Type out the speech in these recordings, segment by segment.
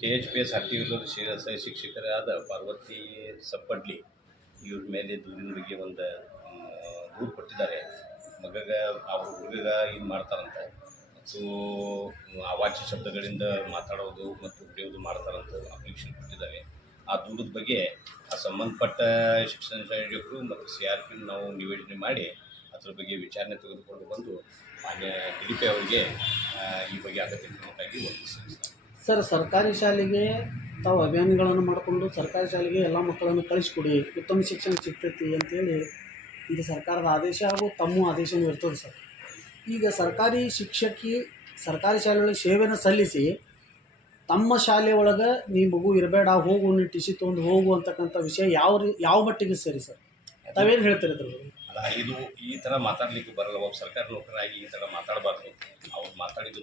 K H P S Hattiyuru ಶಿಕ್ಷಕರಾದ ಪಾರ್ವತಿ ಸಪ್ಪಡ್ಲಿ. ಇವ್ರ ಮೇಲೆ ದೂರಿನ ಬಗ್ಗೆ ಒಂದು ದೂರು ಕೊಟ್ಟಿದ್ದಾರೆ. ಮಗಗ, ಅವ್ರ ಹುಡುಗ ಇದು ಮಾಡ್ತಾರಂತೆ. ಮತ್ತು ಅವಾಚ್ಯ ಶಬ್ದಗಳಿಂದ ಮಾತಾಡೋದು ಮತ್ತು ಹೊಡೆಯೋದು ಮಾಡ್ತಾರಂತ ಅಪ್ಲಿಕೇಶನ್ ಕೊಟ್ಟಿದ್ದಾರೆ. ಆ ದೂರದ ಬಗ್ಗೆ ಆ ಸಂಬಂಧಪಟ್ಟ ಶಿಕ್ಷಣ ಸಂಯೋಜಕರು ಮತ್ತು ಸಿ ಆರ್ ಪಿ ನಾವು ನಿವೇದನೆ ಮಾಡಿ ಅದ್ರ ಬಗ್ಗೆ ವಿಚಾರಣೆ ತೆಗೆದುಕೊಂಡು ಬಂದು ಮಾನ್ಯ ದಿಲೀಪೆ ಅವರಿಗೆ ಈ ಬಗ್ಗೆ ಅಗತ್ಯ ಕ್ರಮಕ್ಕಾಗಿ ಸಲ್ಲಿಸ್ತಾರೆ ಸರ್, ಸರ್ಕಾರಿ ಶಾಲೆಗೆ ತಾವು ಅಭಿಯಾನಗಳನ್ನು ಮಾಡಿಕೊಂಡು ಸರ್ಕಾರಿ ಶಾಲೆಗೆ ಎಲ್ಲ ಮಕ್ಕಳನ್ನು ಕಳಿಸ್ಕೊಡಿ. ಉತ್ತಮ ಶಿಕ್ಷಣ ಸಿಗ್ತೈತಿ ಅಂತೇಳಿ ಇದು ಸರ್ಕಾರದ ಆದೇಶ ಹಾಗೂ ತಮ್ಮ ಆದೇಶವೂ ಇರ್ತದೆ ಸರ್. ಈಗ ಸರ್ಕಾರಿ ಶಿಕ್ಷಕಿ, ಸರ್ಕಾರಿ ಶಾಲೆಯೊಳಗೆ ಸೇವೆಯನ್ನು ಸಲ್ಲಿಸಿ ತಮ್ಮ ಶಾಲೆ ಒಳಗೆ ನೀ ಮಗು ಇರಬೇಡ, ಹೋಗು, ನೀ ಟಿ ಸಿ ತೊಗೊಂಡು ಹೋಗು ಅಂತಕ್ಕಂಥ ವಿಷಯ ಯಾವ ಯಾವ ಮಟ್ಟಿಗೆ ಸರಿ ಸರ್? ತಾವೇನು ಹೇಳ್ತೀರಿ ಅದ್ರ ಬಗ್ಗೆ ಅಲ್ಲ, ಇದು ಈ ಥರ ಮಾತಾಡಲಿಕ್ಕೆ ಬರಲ್ಲ. ಒಬ್ಬ ಸರ್ಕಾರಿ ನೌಕರಾಗಿ ಈ ಥರ ಮಾತಾಡಬಾರ್ದು. ಅವ್ರು ಮಾತಾಡಿದ್ದು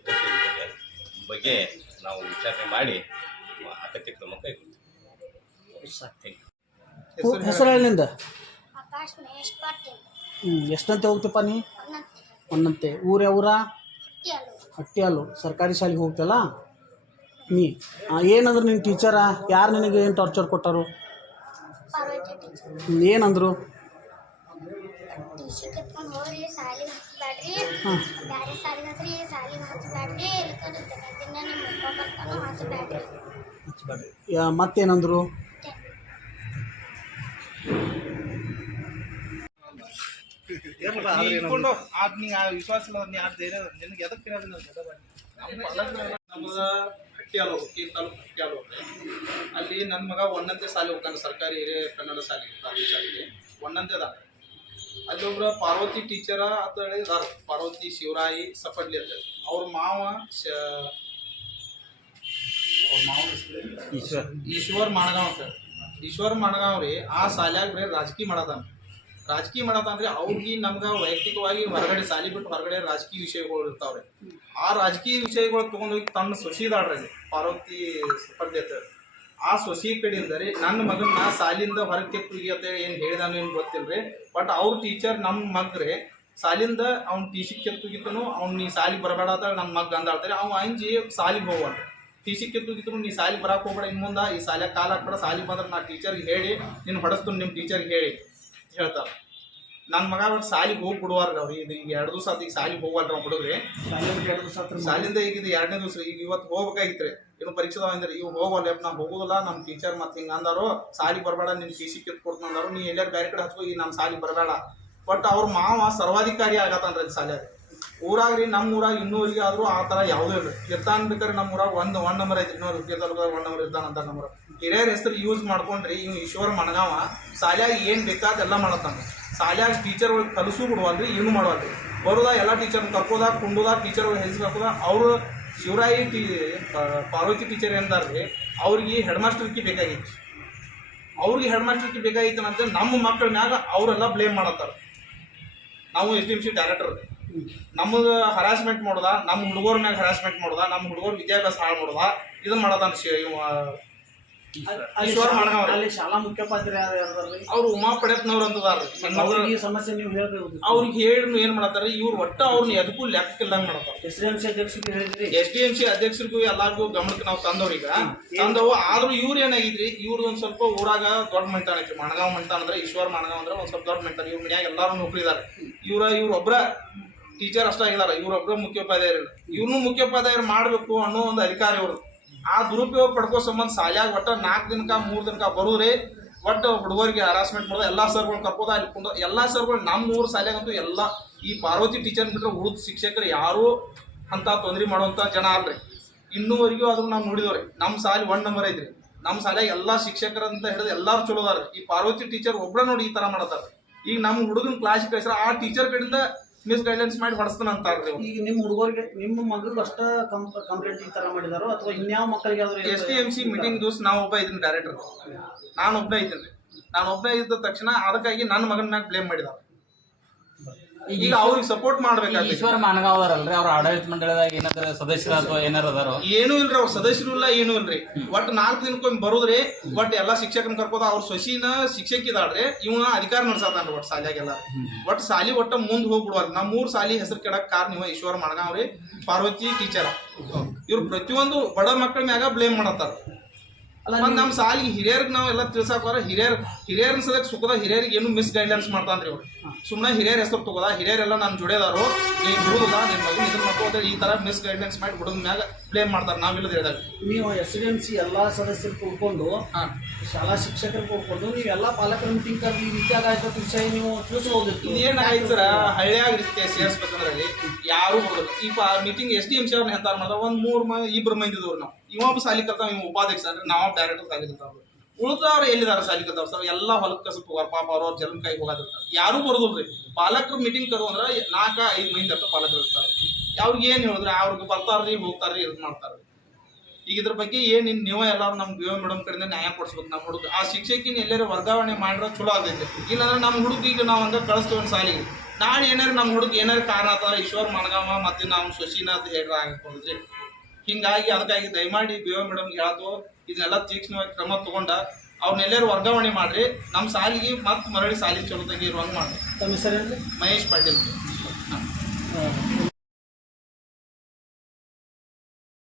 ಬಗ್ಗೆ ನಾವು ವಿಚಾರಣೆ ಮಾಡಿ ಅಗತ್ಯ ಕ್ರಮ ಕೈಗೊಳ್ತೀವಿ. ಹೆಸರು ಹ್ಞೂ ಎಷ್ಟಂತೆ ಹೋಗ್ತಪ್ಪ ನೀ? ಒಂದಂತೆ ಊರ ಯಾವ ಹಟ್ಟಿ ಹಾಲು ಸರ್ಕಾರಿ ಶಾಲೆಗೆ ಹೋಗ್ತಲ್ಲ? ನೀ ಏನಂದ್ರು ನಿನ್ನ ಟೀಚರಾ ಯಾರು ನಿನಗೆ ಏನು ಟಾರ್ಚರ್ ಕೊಟ್ಟರು? ಏನಂದ್ರು? ಕಟ್ಕೊಂಡು ಹೋಗ್ರಿ ಹಚ್ಚಬೇಡ್ರಿ. ಹಚ್ಚಬೇಡ್ರಿ. ದಿನ ನಿಮ್ಮ ಅಪ್ಪ ಬರ್ತಾನೋ ಹಚ್ಚಬೇಡ್ರಿ. ಮತ್ತೇನಂದ್ರು? ಇಟ್ಕೊಂಡು ಆದ್ ನೀ ಆ ವಿಶ್ವಾಸ ಇಲ್ಲ ನೀ ಆದ್ ಧೈರ್ಯ ನಿನಗೆ ಎದಕ್ಕೆ ಇರೋದು ನಾವು ಜೊತೆ ಬನ್ನಿ. ನಮ್ಮದ ಹಟ್ಟಿಯಾಲು ಕೀಲ್ ತಾಲೂಕು ಹಟ್ಟಿಯಾಲು ಅಲ್ಲಿ ನನ್ನ ಮಗ ಒಂದಂತೆ ಸಾಲಿ ಹೋಗ್ತಾನೆ ಸರ್ಕಾರಿ ಹಿರಿಯ ಕನ್ನಡ ಶಾಲೆ ಶಾಲೆಗೆ ಒಂದಂತೆ ಅದ. ಅಲ್ಲಿ ಒಬ್ರ ಪಾರ್ವತಿ ಟೀಚರ ಅಂತ ಹೇಳಿ ಪಾರ್ವತಿ ಶಿವರಾಯಿ ಸಪಡ್ಲಿ ಅಂತ ಹೇಳಿ. ಅವ್ರ ಮಾವ ಶ ಅವ್ರ ಮಾವ ಈಶ್ವರ್. ಮಾಡಗಾವ್ ಅಂತ ಈಶ್ವರ್ ಮಾಡಗಾವ್ ರೀ ಆ ಶಾಲ್ಯಾಗ ಬರೀ ರಾಜಕೀಯ ಮಾಡತಾನ. ರಾಜಕೀಯ ಮಾಡತಾನ್ರಿ ಅವ್ರಿಗೆ ನಮ್ಗೆ ವೈಯಕ್ತಿಕವಾಗಿ ಹೊರಗಡೆ ಸಾಲಿ ಬಿಟ್ಟು ಹೊರಗಡೆ ರಾಜಕೀಯ ವಿಷಯಗಳು ಇರ್ತಾವ್ರಿ. ಆ ರಾಜಕೀಯ ವಿಷಯಗಳು ತೊಗೊಂಡೋಗಿ ತನ್ನ ಸುಶೀದಾಡ್ರಿ ಪಾರ್ವತಿ ಸ್ಪರ್ಧೆ ಅಂತ ಹೇಳಿ. ಆ ಸೊಸಿ ಕಡೆಯಿಂದ ರೀ ನನ್ನ ಮಗನ ನಾ ಸಾಲಿಂದ ಹೊರಗೆ ಅಂತ ಅಂತೇಳಿ ಏನು ಹೇಳಿದಾನು ಏನು ರೀ ಬಟ್ ಅವ್ರ ಟೀಚರ್ ನಮ್ಮ ಮಗ್ರೆ ಸಾಲಿಂದ ಅವ್ನ ಟಿ ಸಿ ಕೆತ್ತುಗಿತ್ತನು ಅವ್ನು ನೀ ಸಾಲಿ ಬರಬೇಡ ಅಂತ ನಮ್ಮ ಮಗ್ ಅಂದಾಡ್ತಾರೆ ಅವ್ನು ಅಂಜಿ ಸಾಲಿಗೆ ಹೋಗ್ಬಾರ್ದು ಟಿ ಸಿ ಕೆತ್ತುಗಿತ್ತನು ನೀ ಸಾಲಿ ಬರಕ್ಕೆ ಹೋಗ್ಬೇಡ ಇನ್ನು ಮುಂದೆ, ಈ ಸಾಲಿಗೆ ಕಾಲು ಹಾಕ್ಬೇಡ, ಸಾಲಿಗೆ ಬಂದ್ರೆ ನಾ ಟೀಚರ್ಗೆ ಹೇಳಿ, ನೀನು ಹೊಡೆಸ್ತು ನಿಮ್ಮ ಟೀಚರ್ಗೆ ಹೇಳಿ ಹೇಳ್ತಾರೆ ನನ್ನ ಮಗ ಒಟ್ಟು ಸಾಲಿಗೆ ಹೋಗಿ ಬಿಡುವಾರ ಅವ್ರು. ಇದು ಈಗ ಎರಡು ದಿವಸ ಆತ ಈಗ ಸಾಲಿಗೆ ಹೋಗಲ್ರಿ ಅವ್ನು ಹುಡುಗ್ರಿ. ಸಾಲಿಂದ ಈಗ ಇದು ಎರಡನೇ ದಿವಸ ಈಗ ಇವತ್ತು ಹೋಗ್ಬೇಕಾಗಿತ್ತು ರೀ. ಇನ್ನು ಪರೀಕ್ಷೆ ಅಂದ್ರೆ ಇವ್ ಹೋಗಲ್ಲ ನಾ ಹೋಗೋದಿಲ್ಲ ನಮ್ಮ ಟೀಚರ್ ಮತ್ತೆ ಹಿಂಗೆ ಅಂದಾರು ಸಾಲಿಗೆ ಬರಬೇಡ ನಿನ್ನ ಟಿ ಸಿ ಕಿತ್ ಕೊಡ್ತಾನ ಅಂದಾರು ನೀ ಎಲ್ಲಾರು ಬೇರೆ ಕಡೆ ಹಚ್ಕೋ ಈಗ ನಮ್ಮ ಸಾಲಿಗೆ ಬರಬೇಡ. ಬಟ್ ಅವ್ರ ಮಾವ ಸರ್ವಾಧಿಕಾರಿ ಆಗತ್ತಾನ್ರಿ ಸಾಲ್ಯಾಗ. ಊರಾಗ ರೀ ನಮ್ಮ ಊರಾಗ ಇನ್ನೂರಿಗೆ ಆದ್ರೂ ಆ ಥರ ಯಾವುದೂ ಇಲ್ಲ. ಇರ್ತಾನ ಬೇಕಾದ್ರೆ ನಮ್ಮ ಊರಾಗ ಒಂದು ಒನ್ ನಂಬರ್ ಐತ್ರಿ. ಇನ್ನೂರು ತಾಲೂಕದಾಗ ಒನ್ ನಂಬರ್ ಇರ್ತಾನ ಅಂತ ನಂಬರ್ ಹಿರಿಯರ ಹೆಸರು ಯೂಸ್ ಮಾಡ್ಕೊಂಡ್ರಿ ಇವ್ ಈಶ್ವರ ಮಣಗಾವ ಶಾಲ್ಯಾಗ ಏನು ಬೇಕಾದ ಎಲ್ಲ ಶಾಲ್ಯಾಗ ಟೀಚರ್ಗಳು ಕಲಿಸು ಬಿಡುವಲ್ರಿ, ಇವನು ಮಾಡುವಲ್ರಿ. ಬರೋದ ಎಲ್ಲ ಟೀಚರ್ ಕರ್ಕೋದ, ಕುಂಡೋದ ಟೀಚರ್ಗಳು ಹೆಸರು ಕರ್ಕೋದ ಅವರು ಶಿವರಾಯಿ ಟೀ ಪಾರ್ವತಿ ಟೀಚರ್ ಎಂದಾರ್ರಿ, ಅವ್ರಿಗೆ ಹೆಡ್ ಮಾಸ್ಟರ್ಗೆ ಬೇಕಾಗಿತ್ತು ಅವ್ರಿಗೆ ಹೆಡ್ ಮಾಸ್ಟರ್ಗೆ ಬೇಕಾಗಿತ್ತು ನಮ್ಮ ಮಕ್ಕಳ ಮ್ಯಾಗ ಅವರೆಲ್ಲ ಬ್ಲೇಮ್ ಮಾಡತ್ತಾರ. ನಾವು S D M C director ನಮಗೆ ಹರಾಸ್ಮೆಂಟ್ ಮಾಡೋದ ನಮ್ಮ ಹುಡುಗರ ಮ್ಯಾಗ ಹರಾಸ್ಮೆಂಟ್ ಮಾಡೋದ ನಮ್ಮ ಹುಡುಗರ ವಿದ್ಯಾಭ್ಯಾಸ ಹಾಳು ಮಾಡೋದ ಇದನ್ನ ಮಾಡದಾನ ಶಿ ಇವ ಅಲ್ಲಿ ಈಶ್ವರ ಮಾಡ್ಗಾವ್ರಿ. ಅಲ್ಲಿ ಶಾಲಾ ಅವ್ರು ಉಮಾ ಪಡೆತ್ನವ್ರು ಅಂತದಾರ ಅವ್ರಿಗೆ ಈ ಸಮಸ್ಯೆ ನೀವು ಹೇಳ್ಬೇಕು. ಅವ್ರಿಗೆ ಹೇಳಿ ಏನ್ ಮಾಡತ್ತಾರ ಇವ್ರು ಒಟ್ಟ ಅವ್ರನ್ನ ಎದಕ್ಕೂ ಲೆಕ್ಕ ಇಲ್ಲ ಎಸ್ ಡಿ ಎಂ ಸಿ ಅಧ್ಯಕ್ಷರಿಗೆ ಹೇಳಿದ್ರಿ. ಎಸ್ ಡಿ ಎಂ ಸಿ ಅಧ್ಯಕ್ಷರಿಗೂ ಎಲ್ಲಾರ್ಗೂ ಗಮನಕ್ಕೆ ನಾವು ತಂದವ್ರೀಗ ತಂದವು. ಆದ್ರೂ ಇವ್ರು ಏನಾಗಿದ್ರಿ? ಇವ್ರದ್ದು ಒಂದ್ ಸ್ವಲ್ಪ ಊರಾಗ ದೊಡ್ಡ ಮಂಟಾನ ಐತಿ ಮಣಗಾವ್ ಮಂಟಾನ ಅಂದ್ರೆ ಈಶ್ವರ ಮಣಗಾವ್ ಅಂದ್ರೆ ಒಂದ್ ಸ್ವಲ್ಪ ದೊಡ್ಡ ಮಂಟಾನ ಇವ್ರ ಮನ್ಯಾಗ ಎಲ್ಲಾರು ನೌಕರಿ ಇದಾರೆ ಇವ್ರ ಇವ್ರ ಒಬ್ರ ಟೀಚರ್ ಅಷ್ಟ ಆಗಿದಾರ ಇವ್ರೊಬ್ರ ಮುಖ್ಯೋಪಾಧ್ಯಾಯರು. ಇವ್ರನ್ನೂ ಮುಖ್ಯೋಪಾಧ್ಯಾಯರು ಮಾಡಬೇಕು ಅನ್ನೋ ಒಂದು ಅಧಿಕಾರಿ ಅವರು ಆ ದುರುಪಯೋಗ ಪಡ್ಕೋ ಸಂಬಂಧ ಸಾಲ್ಯಾಗ ಒಟ್ಟ ನಾಲ್ಕು ದಿನಕ ಮೂರು ದಿನಕ ಬರೋದ್ರಿ ಒಟ್ಟು ಹುಡುಗರಿಗೆ ಹರಾಸ್ಮೆಂಟ್ ಮಾಡೋದು. ಎಲ್ಲ ಸರ್ಗಳು ಕರ್ಕೋದ ಅಲ್ಲಿ ಕುಂದ ಎಲ್ಲ ಸರ್ಗಳು ನಮ್ಮ ಊರು ಶಾಲ್ಯಾಗಂತೂ ಎಲ್ಲ ಈ ಪಾರ್ವತಿ ಟೀಚರ್ ಬಿಟ್ಟರೆ ಉಳಿದ ಶಿಕ್ಷಕರು ಯಾರು ಅಂತ ತೊಂದರೆ ಮಾಡುವಂಥ ಜನ ಅಲ್ರಿ. ಇನ್ನೂವರೆಗೂ ಅದನ್ನ ನಾವು ನೋಡಿದವ್ರಿ. ನಮ್ಮ ಸಾಲಿ ಒನ್ ನಂಬರ್ ಐತ್ರಿ. ನಮ್ಮ ಶಾಲ್ಯಾಗ ಎಲ್ಲ ಶಿಕ್ಷಕರಂತ ಹಿಡಿದು ಎಲ್ಲರೂ ಚಲೋ ಅದಾರ ಈ ಪಾರ್ವತಿ ಟೀಚರ್ ಒಬ್ಬರ ನೋಡಿ ಈ ಥರ ಮಾಡತ್ತಾರ ಈಗ ನಮ್ಮ ಹುಡುಗನ ಕ್ಲಾಸ್ ಕಳಿಸ್ರ ಆ ಟೀಚರ್ ಕಡೆಯಿಂದ ಮಿಸ್ ಗೈಡ್ಲೈನ್ಸ್ ಮಾಡಿ ಹೊಡೆಸ್ತಾನ ಅಂತ. ಈಗ ನಿಮ್ಮ ಹುಡುಗರಿಗೆ ನಿಮ್ಮ ಮಗಳು ಅಷ್ಟ ಕಂಪ್ಲೇಂಟ್ ಈ ತರ ಮಾಡಿದಾರೋ? ಅಥವಾ ಇನ್ಯಾವ ಮಕ್ಕಳಿಗೆ S T M C meeting ದಿವಸ ನಾವು ಒಬ್ಬ ಇದ್ದೀನಿ ಡೈರೆಕ್ಟರ್ ನಾನು ಒಬ್ಬ ಇದ್ದೀನಿ. ನಾನು ಒಬ್ಬ ಇದ್ದ ತಕ್ಷಣ ಅದಕ್ಕಾಗಿ ನನ್ನ ಮಗನ ಮ್ಯಾಗ ಬ್ಲೇಮ್ ಮಾಡಿದ ಈಗ ಅವ್ರಿಗೆ ಸಪೋರ್ಟ್ ಮಾಡ್ಬೇಕಾಗ್ತದೆ ಈಶ್ವರ ಮಾನಗಾಂವ್ ಅವ್ರ ಆಡಳಿತ ಮಂಡಳದಾಗ ಏನಾದ್ರ ಸದಸ್ಯರ ಅಥವಾ ಏನಾರ ಅದಾರೋ? ಏನೂ ಇಲ್ರಿ ಅವ್ರ ಸದಸ್ಯರು ಇಲ್ಲ ಏನು ಇಲ್ರಿ. ಒಟ್ ನಾಲ್ಕು ದಿನಕ್ಕೊಮ್ಮೆ ಬರೋದ್ರಿ ಬಟ್ ಎಲ್ಲಾ ಶಿಕ್ಷಕನ ಕರ್ಕೋದ ಅವ್ರ ಸೊಸಿನ ಶಿಕ್ಷಕಿದಾಳ್ರಿ ಇವನ ಅಧಿಕಾರ ನಡ್ಸತಾನ್ರಿ ಒಟ್ ಸಾಲಿಯಾಗೆಲ್ಲ. ಒಟ್ ಸಾಲಿ ಒಟ್ಟ ಮುಂದ್ ಹೋಗ್ಬಿಡುವಾರ ನಮ್ಮ ಮೂರ್ ಸಾಲಿ ಹೆಸರು ಕೆಡಕ್ ಕಾರಣ ಇವ ಈಶ್ವರ ಮಣಗಾವ್ರಿ ಪಾರ್ವತಿ ಟೀಚರ್. ಇವ್ರು ಪ್ರತಿಯೊಂದು ಬಡ ಮಕ್ಕಳ ಮ್ಯಾಗ ಬ್ಲೇಮ್ ಮಾಡತ್ತಾರ. ಮತ್ತ್ ನಮ್ಮ ಸಾಲಿಗೆ ಹಿರಿಯರ್ಗ್ ನಾವೆಲ್ಲ ಎಲ್ಲ ತಿಳ್ಸಾಕೋರ ಹಿರಿಯರ್ ಹಿರಿಯರ್ ಸದಕ್ ಸುಖದ ಹಿರಿಯರಿಗೆ ಏನು ಮಿಸ್ ಗೈಡ್ಲೈನ್ಸ್ ಮಾಡ್ತಾನ್ರಿ ಅವ್ರು ಸುಮ್ಮನೆ ಹಿರಿಯರ್ ಹೆಸರು ತಗೋದ ಹಿರಿಯರೆಲ್ಲ ನನ್ನ ಜೋಡಿದಾರು ನೀ ಬಿಡುದಿಲ್ಲ ನಿಮ್ಮ ಮಗನ ಇದನ್ನ ಮಕ್ಕಳು ಈ ತರ ಮಿಸ್ ಗೈಡ್ಲೈನ್ಸ್ ಮಾಡಿ ಹುಡುಗನ ಮ್ಯಾಗ ಬ್ಲೇಮ್ ಮಾಡ್ತಾರೆ ನಾವು ಇಲ್ಲದ ಹೇಳಿದಾಗ ನೀವು ಎಸ್ ಡಿ ಎಂ ಸಿ ಎಲ್ಲ ಸದಸ್ಯರು ಕೂಡ್ಕೊಂಡು ಶಾಲಾ ಶಿಕ್ಷಕರು ಕೂಡ್ಕೊಂಡು ಎಲ್ಲ ಪಾಲಕರ ಮೀಟಿಂಗ್ ಕರೆದು ಈ ರೀತಿ ಆಗಾಯ್ತು ವಿಷಯ ನೀವು ತಿಳಿಸ್ಬೋದಿತ್ತು. ಇದೇನಾಯ್ತು ಸರ ಹಳ್ಳಿಯಾಗ ರೀತಿ ಸೇರಿಸ್ಬೇಕಂದ್ರೆ ಯಾರು ಬರೋದಿಲ್ಲ ಈ ಪಾ meeting S D M C ಅವ್ರನ್ನ ಹೆಂತಾರ ಮಾಡ್ತಾರೆ ಒಂದು ಮೂರು ಮ ಇಬ್ರು ಮಂದಿದವ್ರು ನಾವು. ಇವಾಗ ಸಾಲಿ ಕಲ್ತಾವ ಇವ್ ಉಪಾಧ್ಯಕ್ಷ ಅಂದ್ರೆ ನಾವು ಡೈರೆಕ್ಟರ್ ಕಲ್ತಾವ. ಉಳಿದವ್ರು ಎಲ್ಲಿದಾರ ಸಾಲಿ ಕಲ್ತಾವ ಸರ್? ಎಲ್ಲ ಹೊಲಕ್ಕೆ ಸ್ವಲ್ಪ ಹೋಗಾರ ಪಾಪ ಅವ್ರ ಜನ ಕೈ ಹೋಗೋದಿರ್ತಾರೆ. ಯಾರು ರೀ ಪಾಲಕರು ಮೀಟಿಂಗ್ ಕರು ಅಂದ್ರೆ ನಾಲ್ಕ ಐದು ಮಂದಿ ಅಂತ ಪಾಲಕರು ಇರ್ತಾರೆ. ಅವ್ರಿಗೆ ಏನು ಹೇಳಿದ್ರೆ ಅವ್ರಿಗೆ ಬರ್ತಾರ್ರಿ ಹೋಗ್ತಾರ್ರಿ ಇದು ಮಾಡ್ತಾರೆ ಈಗ ಇದ್ರ ಬಗ್ಗೆ ಏನು ನೀವು ಎಲ್ಲಾರು ನಮ್ಮ ಬಿ ಮೇಡಮ್ ಕಡೆಯಿಂದ ನ್ಯಾಯ ಕೊಡಿಸ್ಬೇಕು ನಮ್ಮ ಹುಡುಗ. ಆ ಶಿಕ್ಷಕಿನ ಎಲ್ಲಾರು ವರ್ಗಾವಣೆ ಮಾಡಿರೋ ಚಲೋ ಆಗೈತೆ. ಇಲ್ಲಾಂದ್ರೆ ನಮ್ಮ ಹುಡುಗ ಈಗ ನಾವು ಹಂಗೆ ಕಳಿಸ್ತೇವೆ ಸಾಲಿಗೆ ನಾಳೆ ಏನಾರು ನಮ್ಮ ಹುಡುಗ ಏನಾರು ಕಾರಣ ಆತಾರ ಈಶ್ವರ್ ಮಣಗಾವ ಮತ್ತೆ ನಾವು ಶಶಿನಾಥ್ ಅಂತ ಹೇಳಿ ಹಾಕೊಂಡಿದ್ರಿ ಹಿಂಗಾಗಿ ಅದಕ್ಕಾಗಿ ದಯಮಾಡಿ ಬಿ ಮೇಡಮ್ ಹೇಳ್ತು ಇದನ್ನೆಲ್ಲ ತೀಕ್ಷ್ಣವಾಗಿ ಕ್ರಮ ತಗೊಂಡ ಅವ್ರನ್ನೆಲ್ಲರೂ ವರ್ಗಾವಣೆ ಮಾಡ್ರಿ. ನಮ್ಮ ಸಾಲಿಗೆ ಮತ್ತೆ ಮರಳಿ ಸಾಲಿಗೆ ಚಲೋ ತಂಗಿ ಇರುವಂಗೆ ಮಾಡಿ ತಮ್ಮ ಹೆಸರು ಮಹೇಶ್ ಪಾಟೀಲ್.